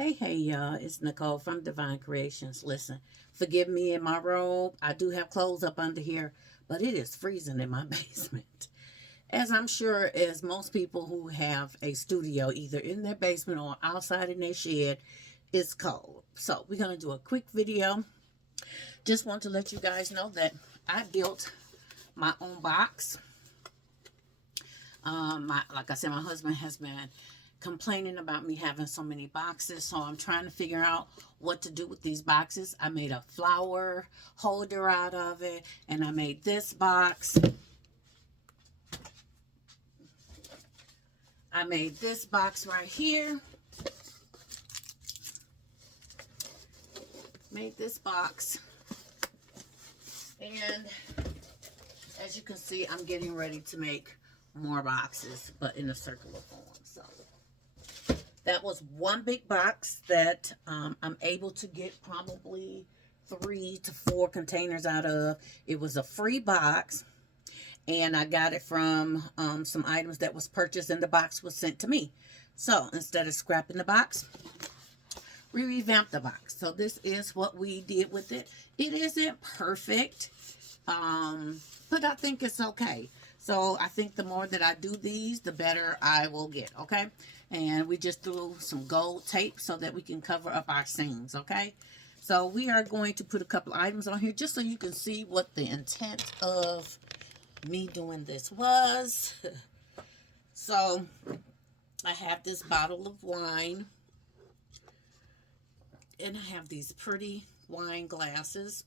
Hey, y'all, it's Nicole from Divine Creations. Listen, forgive me in my robe. I do have clothes up under here, but it is freezing in my basement. As I'm sure as most people who have a studio, either in their basement or outside in their shed, it's cold. So we're going to do a quick video. Just want to let you guys know that I built my own box. Like I said, my husband has been complaining about me having so many boxes, so I'm trying to figure out what to do with these boxes. I made a flower holder out of it, and I made this box. I made this box right here. Made this box, and as you can see, I'm getting ready to make more boxes, but in a circular form. So that was one big box that I'm able to get probably 3 to 4 containers out of. It was a free box, and I got it from some items that was purchased, and the box was sent to me. So instead of scrapping the box, we revamped the box. So this is what we did with it. It isn't perfect, but I think it's okay. So I think the more that I do these, the better I will get, okay? And we just threw some gold tape so that we can cover up our seams, okay? So we are going to put a couple items on here just so you can see what the intent of me doing this was. So I have this bottle of wine, and I have these pretty wine glasses.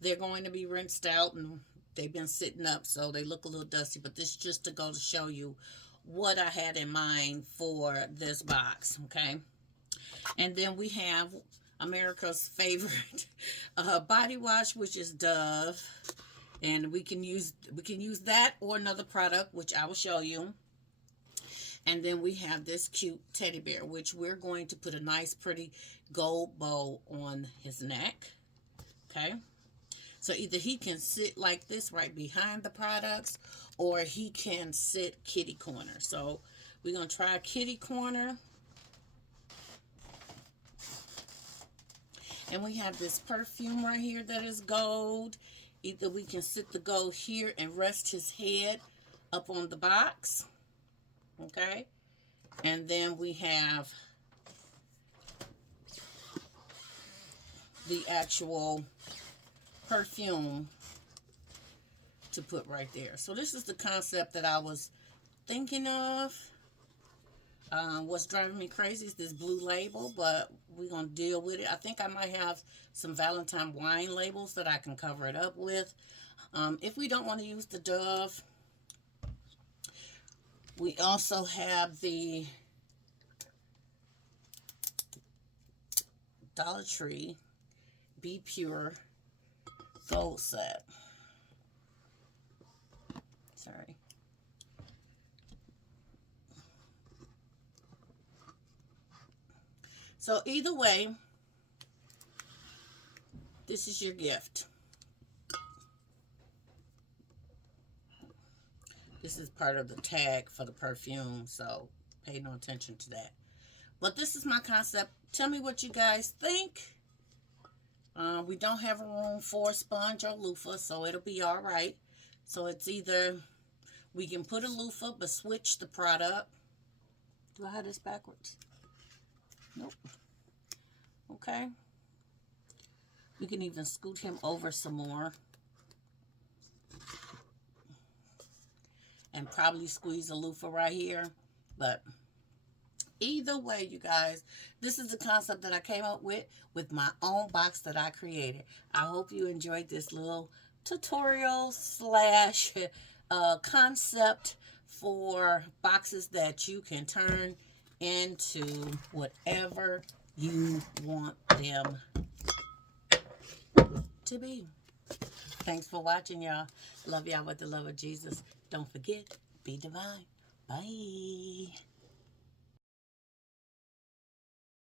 They're going to be rinsed out, and they've been sitting up, so they look a little dusty, but this is just to go to show you what I had in mind for this box, okay? And then we have America's favorite body wash, which is Dove, and we can use that or another product, which I will show you. And then we have this cute teddy bear, which we're going to put a nice pretty gold bow on his neck, okay? So either he can sit like this right behind the products, or he can sit kitty corner. So we're going to try kitty corner. And we have this perfume right here that is gold. Either we can sit the gold here and rest his head up on the box. Okay. And then we have the actual perfume to put right there. So this is the concept that I was thinking of. What's driving me crazy is this blue label, but we're going to deal with it. I think I might have some Valentine wine labels that I can cover it up with. If we don't want to use the Dove, we also have the Dollar Tree Be Pure Gold set. Sorry. So either way, this is your gift. This is part of the tag for the perfume, so pay no attention to that. But this is my concept. Tell me what you guys think. We don't have a room for sponge or loofah, so it'll be all right. So it's either we can put a loofah but switch the product. Do I have this backwards? Nope. Okay. We can even scoot him over some more. And probably squeeze a loofah right here. But either way, you guys, this is the concept that I came up with my own box that I created. I hope you enjoyed this little tutorial slash concept for boxes that you can turn into whatever you want them to be. Thanks for watching, y'all. Love y'all with the love of Jesus. Don't forget, be divine. Bye.